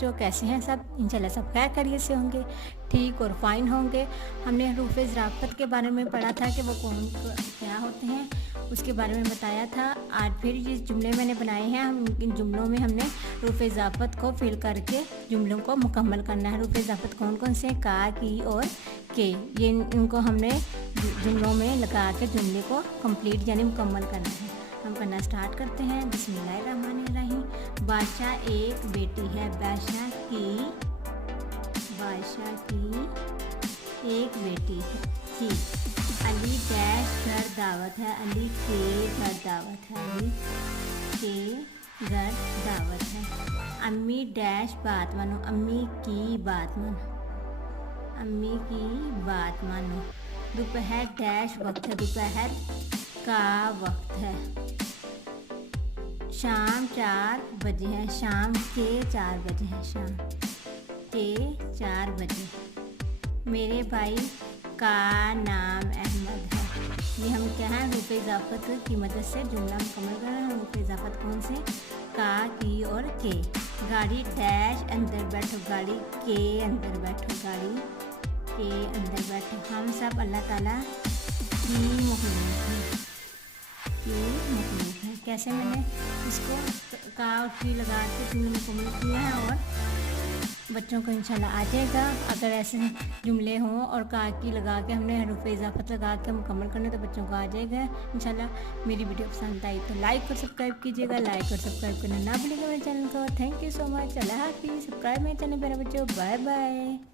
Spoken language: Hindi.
बच्चों, कैसे हैं सब? इंशाल्लाह सब खैर खैरियत से होंगे, ठीक और फाइन होंगे। हमने हरूफ ज़राफ़त के बारे में पढ़ा था कि वो क्या होते हैं, उसके बारे में बताया था। आज फिर जिस जुमले मैंने बनाए हैं, हम इन जुमलों में हमने हरूफ इज़ाफ़त को फिल करके जुमलों को मुकम्मल करना है। हरूफ इज़ाफ़त कौन कौन से? का, की और के। ये इनको हमने जुमलों में लगा के जुमले को कंप्लीट यानी मुकम्मल करना है। हम करना स्टार्ट करते हैं। बिस्मिल्लाहिर्रहमानिर्रहीम। बादशाह एक बेटी है। बादशाह की एक बेटी है थी। अली डैश घर दावत है। अली के घर दावत है। अली के घर दावत है। अम्मी डैश बात मानो। अम्मी की बात मानो। अम्मी की बात मानो। दोपहर डैश वक्त है। दोपहर का वक्त है। शाम 4 बजे है। शाम के 4 बजे है। शाम के 4 बजे। मेरे भाई का नाम अहमद है। ये हम क्या है, हरूफ इज़ाफ़त की मदद से जुमला मुकम्मल कर रहे हैं। हरूफ इज़ाफ़त कौन से? का, की और के। गाड़ी डैश अंदर बैठो। गाड़ी के अंदर बैठो। गाड़ी के अंदर बैठो। हम सब अल्लाह ताला की मखलूक है। कैसे मैंने इसको का और की लगा के जुमले मुकम्मल किया है और बच्चों को इंशाल्लाह आ जाएगा। अगर ऐसे जुमले हों और का की लगा के हमने हरूफ इज़ाफ़त लगा के मुकम्मल करने तो बच्चों को आ जाएगा इंशाल्लाह। मेरी वीडियो पसंद आई तो लाइक और सब्सक्राइब कीजिएगा। लाइक और सब्सक्राइब करना ना भूलिएगा मेरे चैनल को। Thank you so much. अल्लाह हाफ़िज़। सब्सक्राइब मेरे चैनल पर बच्चों। Bye bye.